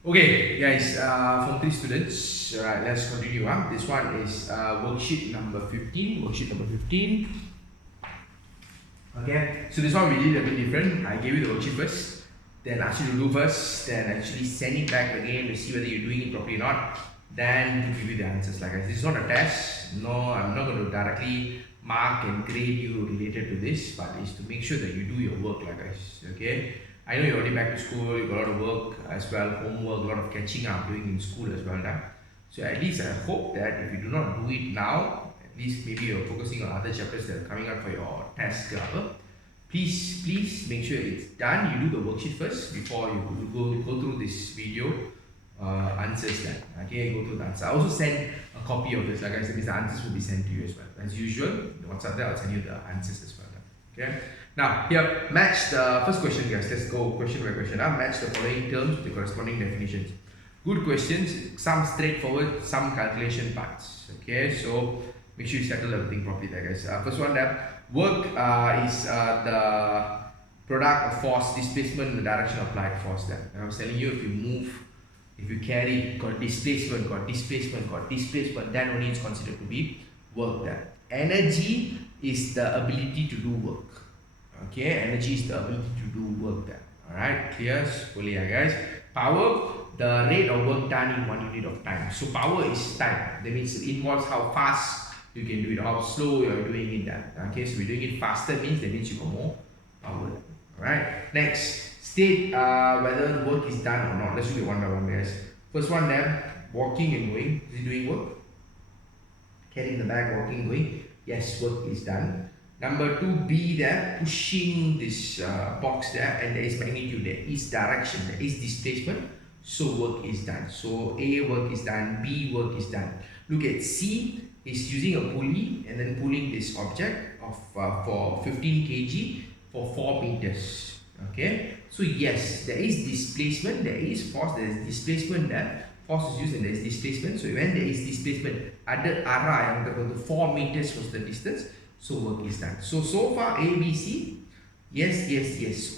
Okay, guys, from 3 students, alright, let's continue. This one is worksheet number 15. Worksheet number 15. Okay, so this one we did a bit different. I gave you the worksheet first, then ask you to do first, then actually send it back again to see whether you're doing it properly or not, then to give you the answers. Like I said, it's not a test. No, I'm not going to directly mark and grade you related to this, but it's to make sure that you do your work, like I said. Okay. I know you're already back to school, you've got a lot of work as well, homework, a lot of catching up doing in school as well now. So at least I hope that if you do not do it now, at least maybe you're focusing on other chapters that are coming up for your test cover. Please make sure it's done. You do the worksheet first before you go through this video answers then. Okay, go through the answer. I also send a copy of this, like I said, the answers will be sent to you as well. As usual, WhatsApp there, I'll send you the answers as well. Okay. Now here, match the first question, guys. Let's go question by question. Match the following terms with the corresponding definitions. Good questions, some straightforward, some calculation parts. Okay, so make sure you settle everything properly there, guys. First one, work is the product of force, displacement, the direction of applied force there. And I was telling you, if you move, if you carry, got displacement, then only it's considered to be work there. Energy is the ability to do work. Okay, energy is the ability to do work there. Alright, clear? Fully, guys. Power, the rate of work done in 1 unit of time. So power is time. That means it involves how fast you can do it, how slow you are doing it there. Okay, so we're doing it faster means that means you got more power. Alright, next, state whether work is done or not. Let's do it one by one, guys. First one there, walking and going. Is he doing work? Carrying the bag, walking, going. Yes, work is done. Number 2B there, pushing this box there, and there is magnitude, there is direction, there is displacement, so work is done. So A work is done, B work is done. Look at C, is using a pulley and then pulling this object of for 15 kg for 4 meters. Okay, so yes, there is displacement, there is force, there is displacement there. Force is used and there is displacement. So when there is displacement, ada arah yang tertentu, 4 meters was the distance. So work is done. So far A, B, C, yes,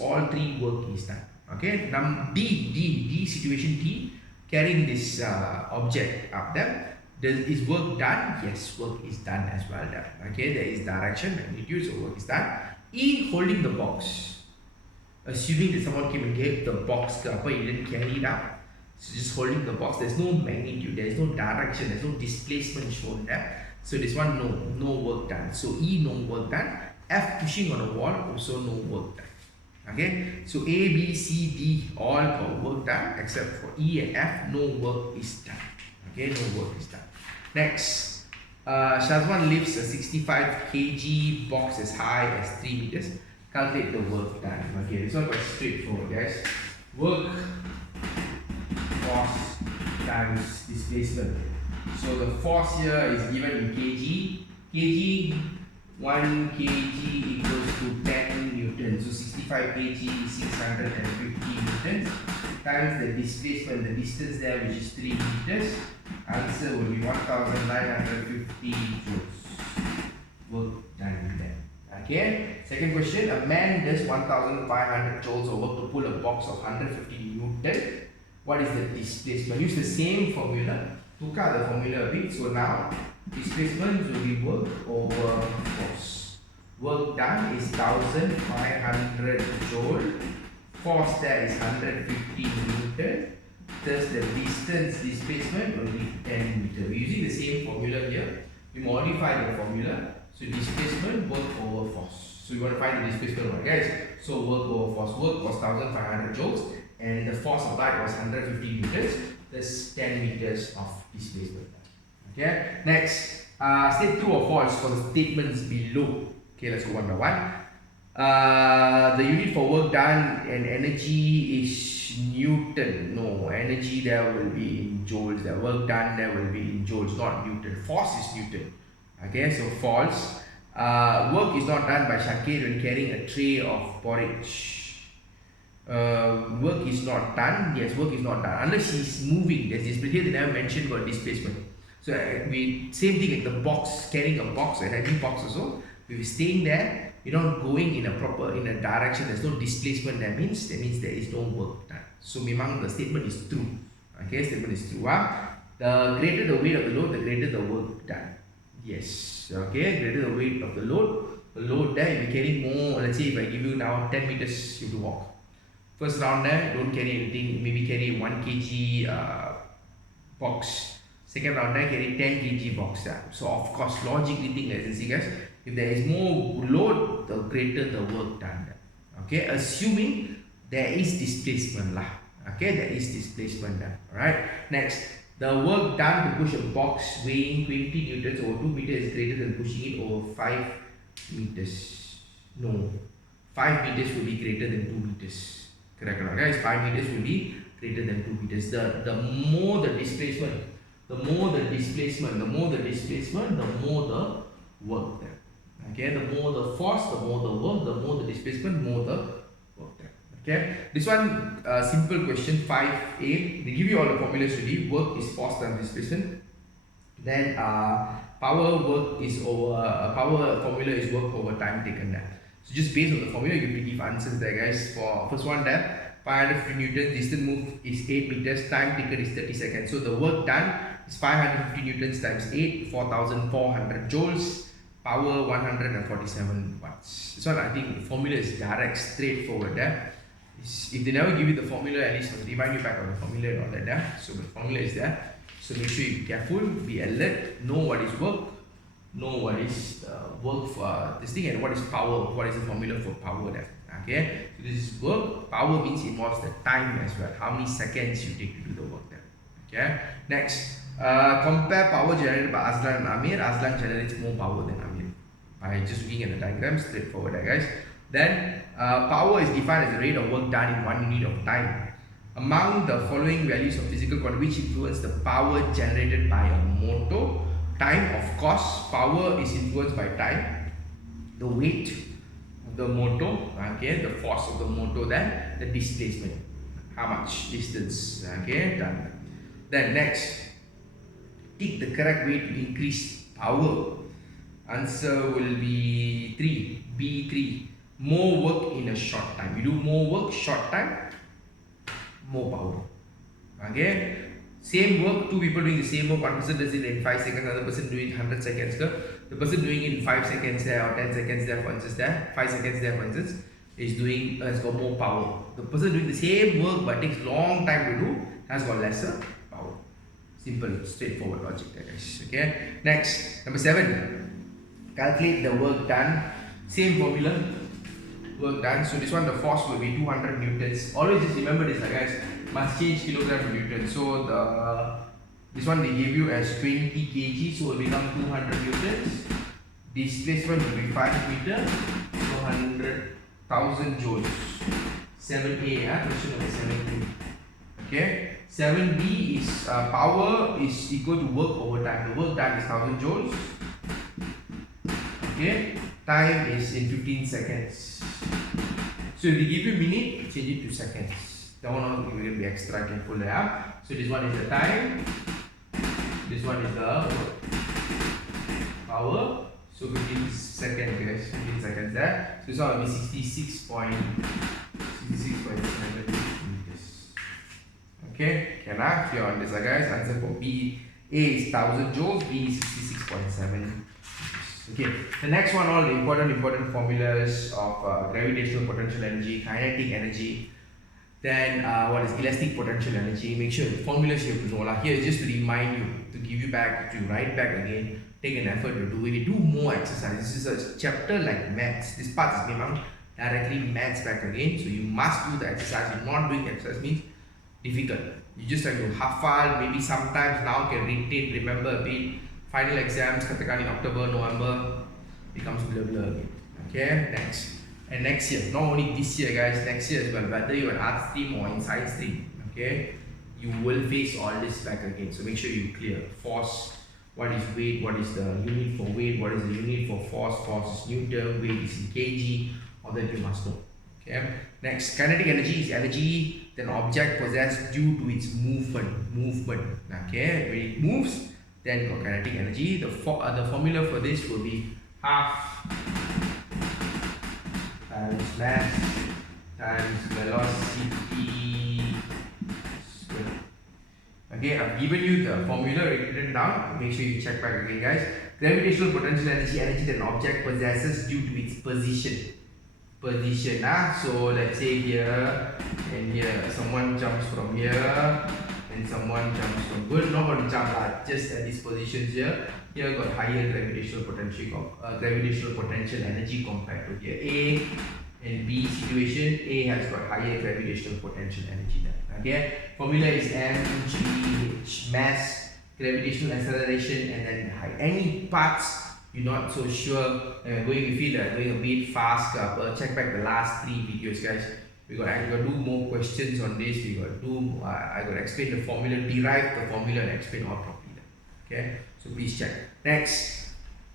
all 3 work is done. Okay, now D situation D, carrying this object up there. Is work done? Yes, work is done as well there. Okay, there is direction, magnitude, so work is done. E, holding the box. Assuming that someone came and gave the box, but you didn't carry it up. So just holding the box, there's no magnitude, there's no direction, there's no displacement shown there. So this one, no work done. So E, no work done. F, pushing on a wall, also no work done. Okay, so A, B, C, D, all got work done, except for E and F, no work is done. Okay, no work is done. Next, Shazwan lifts a 65 kg box as high as 3 meters. Calculate the work done. Okay, this one quite straightforward, guys. Work, force times displacement. So the force here is given in kg. 1 kg equals to 10 newtons. So 65 kg is 650 newtons times the displacement, the distance there, which is 3 meters. Answer will be 1950 joules. Work done there. Okay. Second question: a man does 1500 joules of work to pull a box of 150 newton. What is the displacement? Use the same formula. Tukar the formula a bit. So now displacement will be work over force. Work done is 1500 joule. Force there is 150 newton. Thus the distance displacement will be 10 meter. We're using the same formula here. We modify the formula. So displacement, work over force. So we want to find the displacement one, guys. So work over force. Work was 1500 joules and the force applied was 150 meters. Thus 10 meters of displacement. Okay. Next, state true or false for the statements below. Okay, let's go one by one. The unit for work done and energy is Newton. No, energy there will be in joules. The work done there will be in joules, not Newton. Force is Newton. Okay, so false. Work is not done by Shakir when carrying a tray of porridge. Work is not done. Yes, work is not done unless he's moving. There's this here they never mentioned about displacement. So we same thing like the box, carrying a box, a heavy box also. If you're staying there, you're not going in a direction. There's no displacement. That means there is no work done. So memang the statement is true. Okay, statement is true. The greater the weight of the load, the greater the work done. Yes. Okay, greater the weight of the load there, if you carry more, let's say if I give you now 10 meters, you have to walk. First round there, don't carry anything, maybe carry 1 kg box. Second round there, carry 10 kg box there. So of course, logically think, as you see guys, if there is more load, the greater the work done there. Okay, assuming there is displacement lah. Okay, there is displacement there. Alright, next, the work done to push a box weighing 20 newtons over 2 meters is greater than pushing it over 5 meters. No, 5 meters will be greater than 2 meters. Correct or not, guys? 5 meters will be greater than 2 meters. The more the displacement, the more the more the work there. Okay, the more the force, the more the work, the more the displacement, more the work there. Okay, this one simple question 5a. They give you all the formulas already. Work is force times displacement. Then power work is over power formula is work over time taken there. So just based on the formula, you will give answers there, guys. For first one there, 550 newtons, distance move is 8 meters, time taken is 30 seconds. So the work done is 550 newtons times 8, 4,400 joules. Power 147 watts. This one I think the formula is direct, straightforward there. If they never give you the formula, at least I'll remind you back on the formula and all that there. So the formula is there. So make sure you be careful, be alert, know what is work, know what is work for this thing, and what is power, what is the formula for power there. Okay, so this is work. Power means involves the time as well, how many seconds you take to do the work there. Okay, next, compare power generated by Aslan and Amir. Aslan generates more power than Amir. By just looking at the diagram, straightforward there, guys. Then power is defined as the rate of work done in 1 unit of time. Among the following values of physical quantity which influence the power generated by a motor: time, of course, power is influenced by time, the weight of the motor, okay, the force of the motor, then the displacement, how much distance, okay, done. Then next, pick the correct way to increase power. Answer will be 3, B3. More work in a short time. You do more work, short time, more power. Okay, same work, two people doing the same work, one person does it in 5 seconds, another person doing 100 seconds. The person doing it in 5 seconds there or 10 seconds there, for instance, there 5 seconds there, for instance, is doing has got more power. The person doing the same work but takes long time to do has got lesser power. Simple, straightforward logic there, guys. Okay, next, number 7. Calculate the work done. Same formula, work done. So this one, the force will be 200 newtons. Always just remember this, guys. Must change kilogram to newton. So this one they give you as 20 kg, so it will become 200 newtons. Displacement will be 5 meters, 200,000 joules. 7a, question number 7a. Okay, 7b is power is equal to work over time. The work done is 1000 joules. Okay, time is in 15 seconds. So if they give you minute, change it to seconds. That one we will be extra careful there. So this one is the time, this one is the power. So 15 seconds, guys. 15 seconds there. So this one will be 66.7 meters. Okay, can I clear on this, guys? Answer for B. A is 1000 joules, B is 66.7. Okay, the next one, all the important formulas of gravitational potential energy, kinetic energy, then what is elastic potential energy. Make sure the formulas you have to know. Here is just to remind you, to give you back, to write back again, take an effort to do it, do more exercise. This is a chapter like maths. This part is memang directly maths back again, so you must do the exercise. If not doing exercise means difficult. You just have to hafal, maybe sometimes now can retain, remember a bit. Final exams, katakan in October, November, becomes blur again. Okay, next. And next year, not only this year, guys, next year as well, whether you're an art stream or in science stream, okay, you will face all this back again. So make sure you clear force, what is weight, what is the unit for weight, what is the unit for force, force is Newton, weight is in kg, all that you must know. Okay, next, kinetic energy is energy that an object possesses due to its movement. Okay, when it moves, then got kinetic energy. The formula for this will be half times mass times velocity squared. Okay, I've given you the formula written down. Make sure you check back again, guys. Gravitational potential energy, energy that an object possesses due to its position. So let's say here and here, someone jumps from here and someone jumps from good. Not going to jump just at these positions here. Here got higher gravitational potential energy compared to here. A and B situation, A has got higher gravitational potential energy there. Okay, formula is mgh, mass, gravitational acceleration, and then any parts you're not so sure and going to feel going a bit fast. Check back the last 3 videos, guys. I got do more questions on this. We got do I got explain the formula, derive the formula, and explain all properly. Okay, so please check. Next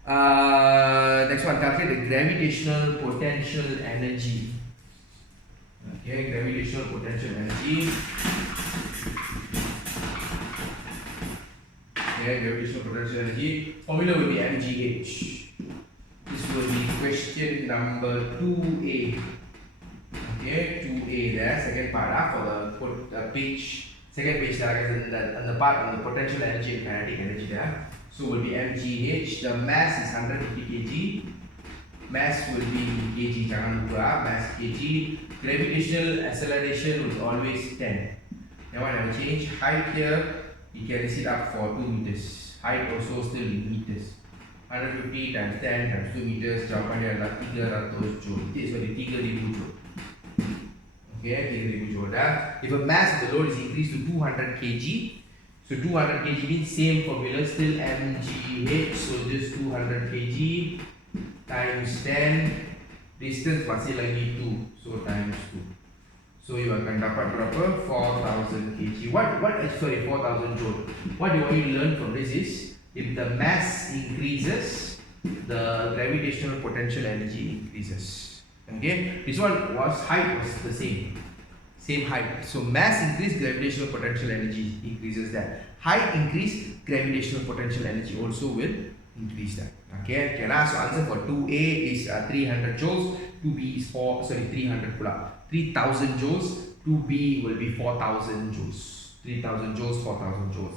one, calculate the gravitational potential energy. Okay, gravitational potential energy. Okay, gravitational potential energy. Formula will be mgh. This will be question number 2a. Okay, 2a there, second part for the page. Second page there, and the part on the potential energy and kinetic energy there. So will be mgh. The mass is 150 kg. Mass will be kg. Jangan lupa mass kg. Gravitational acceleration was always 10. That one never change. Height here, you can raise it up for 2 meters. Height also still in meters. 150 times 10 times 2 meters. Jawapannya adalah 300 joule. It is very 3000 joule. Okay, 3000 joule. If a mass of the load is increased to 200 kg, so 200 kg means same formula, still mgh. So just 200 kg times 10. Distance masih lagi 2, so times 2. So you akan dapat berapa? 4000 kg. Sorry, 4000 joule. What you want to learn from this is, if the mass increases, the gravitational potential energy increases. Okay, this one height was the same height. So mass increase, gravitational potential energy increases that. Height increase, gravitational potential energy also will increase that. Okay, so answer for 2A is 300 joules, 2B is 300 pula. 3000 joules, 2B will be 4000 joules. 3000 joules, 4000 joules.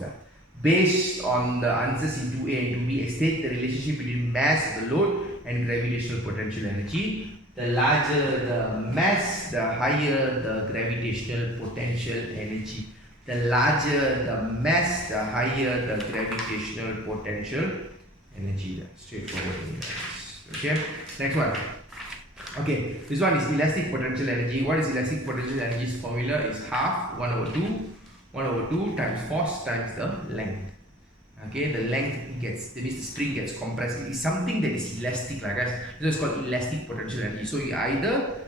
Based on the answers in 2A and 2B, state the relationship between mass of the load and gravitational potential energy. The larger the mass, the higher the gravitational potential energy. The larger the mass, the higher the gravitational potential energy. Straightforward. Okay, next one. Okay, this one is elastic potential energy. What is elastic potential energy's formula? Is half 1/2 times force times the length. Okay, the length gets, that means the string gets compressed. It is something that is elastic, like guys. This is called elastic potential energy. So you either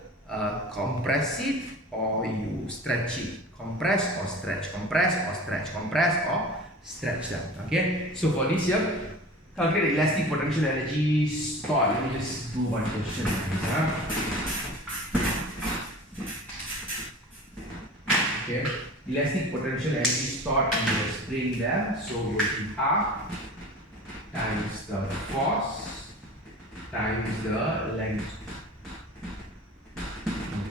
compress it or you stretch it. Compress or stretch, compress or stretch, compress or stretch them. Okay, so for this here, calculate elastic potential energy stored. Let me just do one question. Okay, elastic potential energy stored in the spring there. So will be half times the force times the length.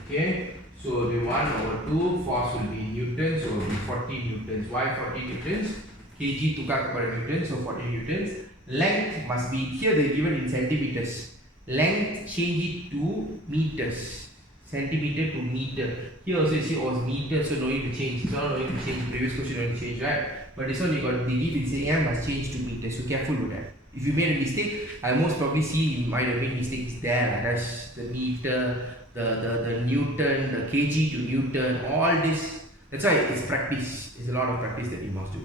Okay, so the 1/2 force will be Newton, so it will be 40 newtons. Why 40 newtons? Kg tukar kepada Newton, so 40 newtons. Length must be, here they given in centimeters. Length change it to meters. Centimeter to meter. Here also you see meter, so no need to change. So no need to change. Previous question no need to change, right? But this one you got the give in cm must change to meter. So careful with that. If you made a mistake, I most probably see you might have made mistakes there. That's the meter, the Newton, the kg to Newton, all this. That's why it's practice. It's a lot of practice that you must do.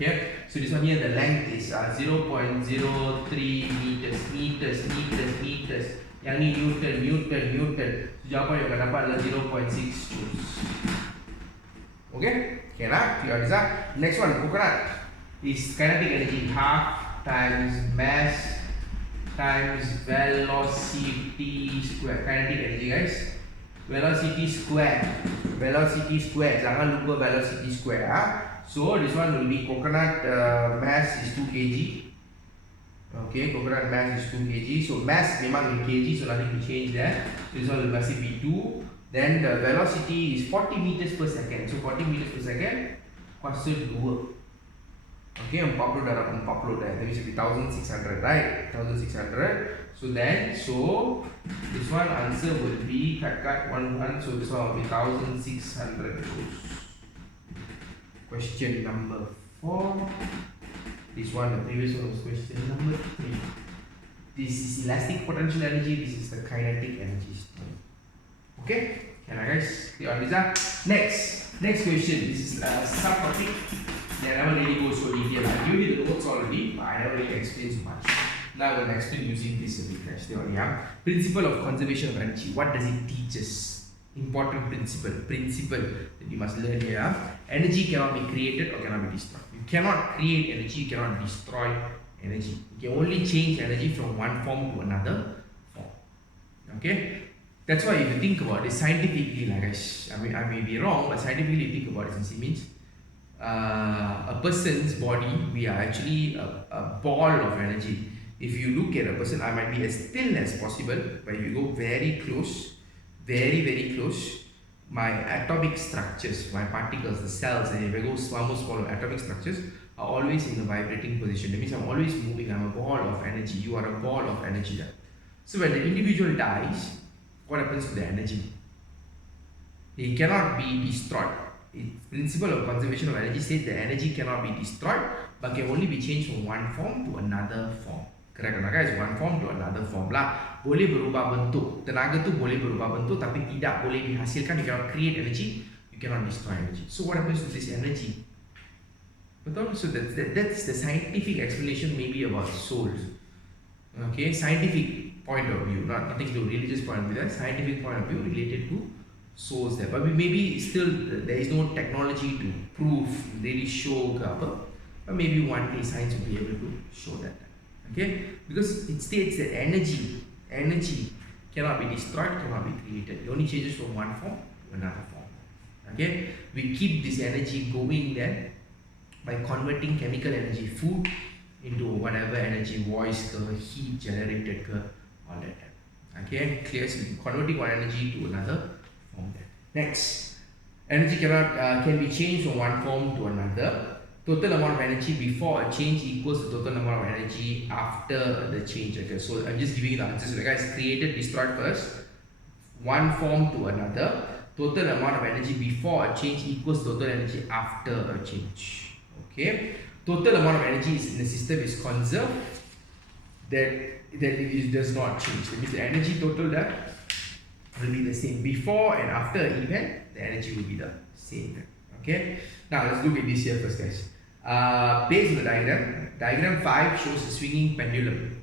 Okay, so this one here, the length is 0.03 meters. Yang ni Newton. So jawapan yang akan dapat adalah 0.6 joules. Okay, lah, clear this up. Next one, coconut is kinetic energy, half times mass times velocity square. Kinetic energy, guys. Velocity square. Jangan lupa velocity square. So this one will be coconut mass is 2 kg. Okay, coconut mass is 2 kg. So mass memang in kg, so nothing to change there. So this one will be 2. Then the velocity is 40 meters per second. So 40 meters per second kuasa 2. Okay, upload there. That means it will be 1600, right? 1600. So then, so this one answer will be cut 1. So this one will be 1600 joules. Question number 4. This one, the previous one was question number 3. This is elastic potential energy. This is the kinetic energy. Okay, can I guys clear on this? Next question. This is a subtopic that I never really go so detail. I gave you the notes already, but I never really explain so much. Now I'm going to explain using this a bit, guys. Principle of conservation of energy. What does it teach us? Important principle that you must learn here. Energy cannot be created or cannot be destroyed. You cannot create energy, you cannot destroy energy. You can only change energy from one form to another form. Okay? That's why if you think about it scientifically, like I may be wrong, but scientifically think about it, it means a person's body, we are actually a ball of energy. If you look at a person, I might be as still as possible, but if you go very close, very close, my atomic structures, my particles, the cells, and if I go small atomic structures are always in the vibrating position. That means I'm always moving. I'm a ball of energy. You are a ball of energy there. So when the individual dies, what happens to the energy? It cannot be destroyed. The principle of conservation of energy says the energy cannot be destroyed, but can only be changed from one form to another form. Correct or not, guys? One form to another form lah. Boleh berubah bentuk. Tenaga tu boleh berubah bentuk, tapi tidak boleh dihasilkan. You cannot create energy. You cannot destroy energy. So what happens to this energy? Betul? So that's the scientific explanation maybe about souls. Okay, scientific point of view, not nothing to religious point of view. That scientific point of view related to souls there. But maybe still there is no technology to prove, really show ke apa. But maybe one day science will be able to show that. Okay, because it states that energy cannot be destroyed, cannot be created. It only changes from one form to another form. Okay, we keep this energy going there by converting chemical energy, food, into whatever energy, voice, heat generated, all that. Okay, clear. So converting one energy to another form there. Next, energy can be changed from one form to another. Total amount of energy before a change equals the total amount of energy after the change. Okay, so I'm just giving you the answers. So guys, created, destroyed first, one form to another. Total amount of energy before a change equals total energy after a change. Okay, total amount of energy in the system is conserved. That it does not change. That means the energy total that will be the same before and after an event. The energy will be the same. Okay. Now let's look at this here first, guys. Based on the diagram 5 shows a swinging pendulum.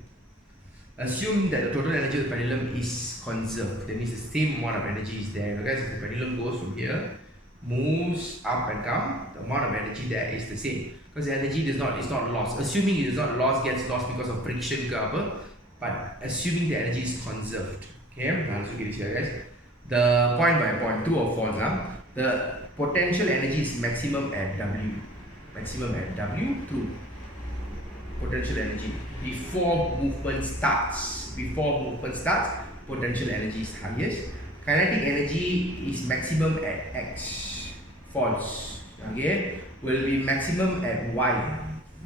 Assume that the total energy of the pendulum is conserved. That means the same amount of energy is there. Guys, if the pendulum goes from here, moves up and down, the amount of energy there is the same. Because the energy is not lost. Assuming it is not lost, gets lost because of friction, but assuming the energy is conserved. Okay, now let's look at this here, guys. The point by point, true or false. The potential energy is maximum at W. Maximum at W, true. Potential energy. Before movement starts, potential energy is highest. Kinetic energy is maximum at X. False. Okay, will be maximum at Y,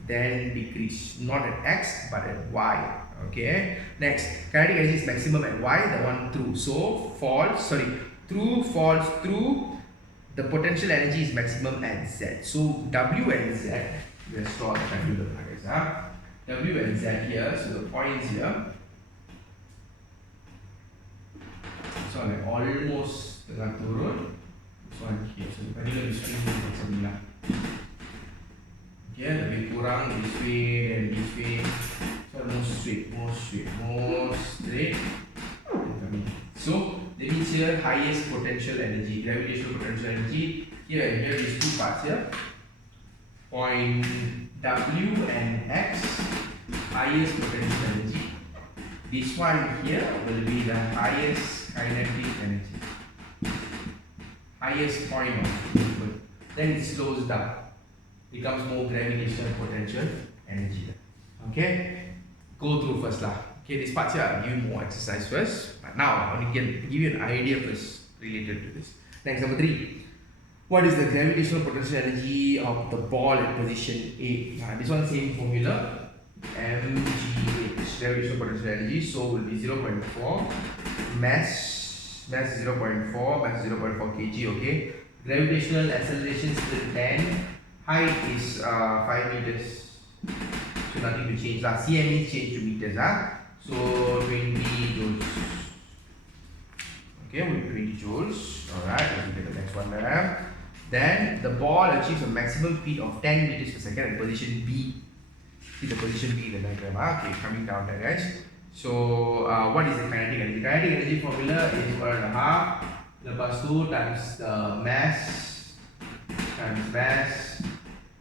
then decrease. Not at X, but at Y. Okay. Next, kinetic energy is maximum at Y. The one true. So false. Sorry. True. False. True. The potential energy is maximum at Z. So W and Z, let's draw the pendulum, guys. W and Z here, so the points here. So like almost tengah turun. This one here. So the pendulum is swinging macam ni lah. Okay, lebih kurang this way and this way. So more straight. So that means here highest potential energy, gravitational potential energy. Here and here these two parts here. Point W and X, highest potential energy. This one here will be the highest kinetic energy. Highest point of movement. Then it slows down. Becomes more gravitational potential energy. Okay? Go through first lah. Okay, this part here I'll give you more exercise first. But now I want to give you an idea first related to this. Next, number 3. what is the gravitational potential energy of the ball at position A? This one same formula, mgh, gravitational potential energy, so will be 0.4, mass 0.4, mass 0.4 kg, okay. Gravitational acceleration is still 10, height is 5 meters, so nothing to change. CM is changed to meters, so 20 joules. Okay, with 20 joules. Alright, let's look at the next one there. Then the ball achieves a maximum speed of 10 meters per second at position B. See the position B in the diagram. Okay, coming down there, guys. So, what is the kinetic energy? Kinetic energy formula is 1.5 lepas tu times the mass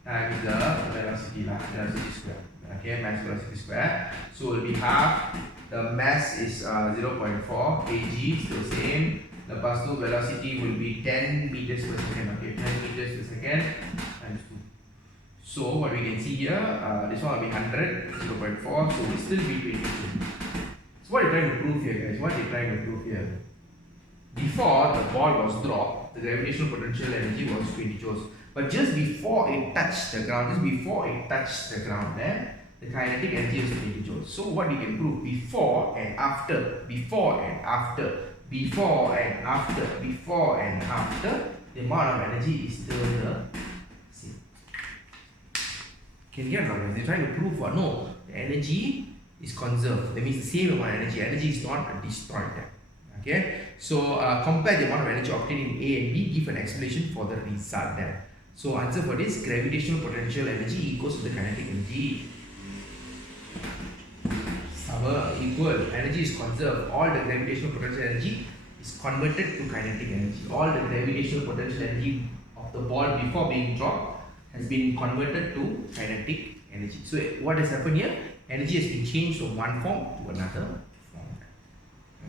times the velocity velocity square. Okay, mass velocity square. So it will be half. The mass is 0.4 kg, so same. Lepas tu velocity will be 10 meters per second. Okay, 10 meters per second times 2. So what we can see here, this one will be 100, 0.4, so it will still be 22. So what are you trying to prove here, guys? What are you trying to prove here? Before the ball was dropped, the gravitational potential energy was 20 joules. But just before it touched the ground, the kinetic energy is 20 joules. So what we can prove, before and after, the amount of energy is still the same. Can you get it? They're trying to prove what? No, the energy is conserved. That means the same amount of energy. Energy is not destroyed. Okay, so compare the amount of energy obtained in A and B, give an explanation for the result there. So answer for this, gravitational potential energy equals to the kinetic energy. Summer equal, energy is conserved, all the gravitational potential energy is converted to kinetic energy. All the gravitational potential energy of the ball before being dropped has been converted to kinetic energy. So what has happened here? Energy has been changed from one form to another form.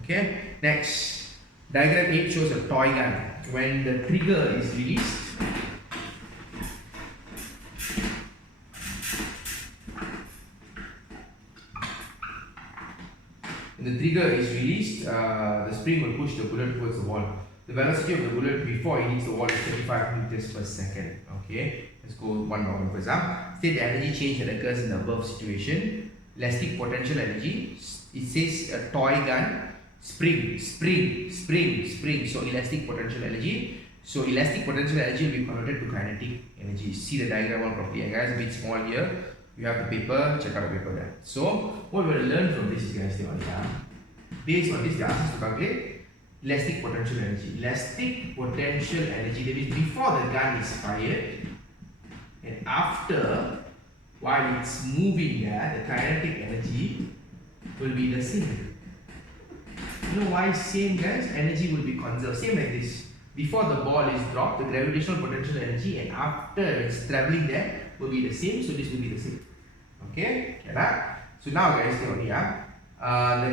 Okay, next, diagram 8 shows a toy gun. When the trigger is released, the spring will push the bullet towards the wall. The velocity of the bullet before it hits the wall is 35 meters per second. Okay, let's go one by one first. State the energy change that occurs in the above situation. Elastic potential energy, it says a toy gun, spring. So elastic potential energy. So elastic potential energy will be converted to kinetic energy. See the diagram one properly, guys. A bit small here. You have the paper, check out the paper there. So what we're going to learn from this is, guys, based on this, they ask us to calculate elastic potential energy. Elastic potential energy, that means before the gun is fired and after, while it's moving there, the kinetic energy will be the same. You know why same, guys? Energy will be conserved. Same like this. Before the ball is dropped, the gravitational potential energy, and after it's traveling there will be the same. So this will be the same. Okay? So now, guys, the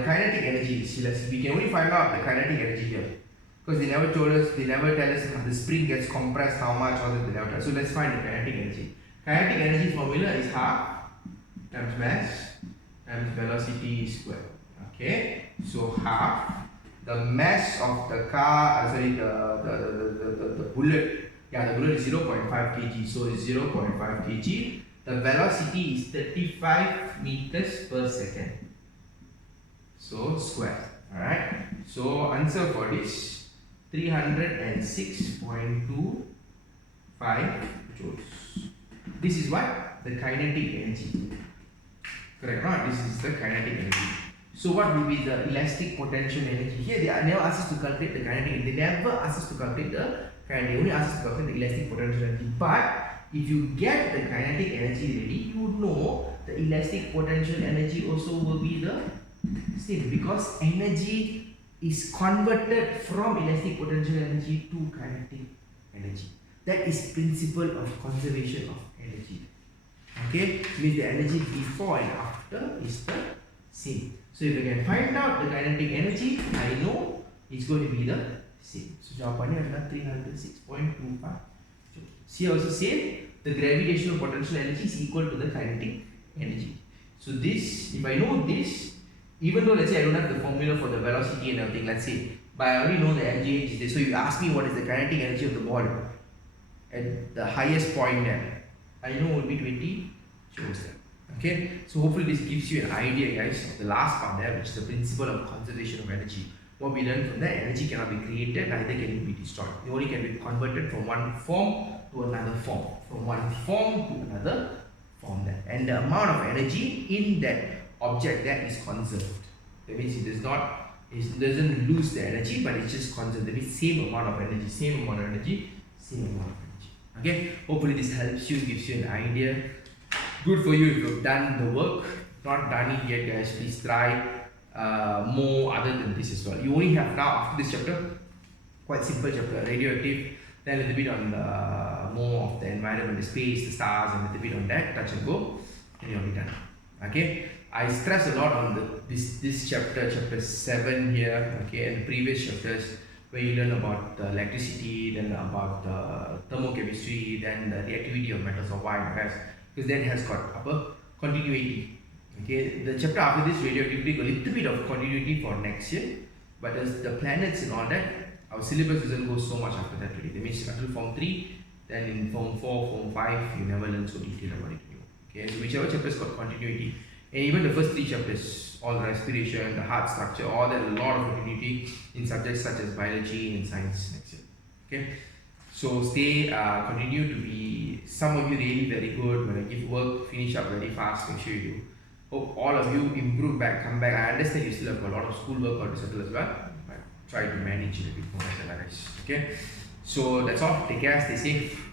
kinetic energy, we can only find out the kinetic energy here. Because they never told us, they never tell us if the spring gets compressed, how much, or they never tell us. So let's find the kinetic energy. Kinetic energy formula is half times mass times velocity squared. Okay? So half the mass of the car, the bullet, the bullet is 0.5 kg, so it's 0.5 kg. The velocity is 35 meters per second. So square. Alright. So answer for this 306.25 joules. This is what? The kinetic energy. Correct? No? This is the kinetic energy. So what will be the elastic potential energy? Here they never ask us to calculate the kinetic energy. They never ask us to calculate the kinetic. They only ask us to calculate the elastic potential energy. But if you get the kinetic energy ready, you know the elastic potential energy also will be the same, because energy is converted from elastic potential energy to kinetic energy. That is principle of conservation of energy. Okay, means the energy before and after is the same. So if I can find out the kinetic energy, I know it's going to be the same. So jawapannya adalah 306.25. See also same, the gravitational potential energy is equal to the kinetic energy. So this, if I know this, even though let's say I don't have the formula for the velocity and everything, let's say, but I already know the mgh is this. So you ask me what is the kinetic energy of the ball. at the highest point there. I know would be 20, shows that. Okay, so hopefully this gives you an idea, guys, of the last part there, which is the principle of conservation of energy. What we learned from that, energy cannot be created, neither can it be destroyed. It only can be converted from one form to another form, from one form to another form there. And the amount of energy in that object that is conserved. That means it doesn't lose the energy, but it's just conserved. That means same amount of energy, same amount of energy, same amount of energy. Okay, hopefully this helps you, gives you an idea. Good for you if you've done the work. Not done it yet, guys. Please try more other than this as well. You only have now after this chapter, quite simple chapter, radioactive, then a little bit on more of the environment, the space, the stars, and a little bit on that, touch and go, and you'll be done. Okay, I stress a lot on this chapter, chapter 7 here, okay, and the previous chapters where you learn about the electricity, then about the thermochemistry, then the reactivity of metals or why and gas, because that has got upper continuity. Okay, the chapter after this radioactivity got a little bit of continuity for next year, but as the planets and all that, our syllabus doesn't go so much after that really. That means until form 3, then in form 4, form 5, you never learn so detailed about it anymore. Okay, so whichever chapters got continuity, and even the first 3 chapters, all the respiration, the heart structure, all that, a lot of continuity in subjects such as biology and science next year. Okay, so stay, continue to be, some of you really very good. When I give work, finish up very fast, make sure you do. Hope all of you improve back, come back. I understand you still have a lot of school work to settle as well, but try to manage it a bit more better, guys. Okay, so that's all. Take care, stay safe.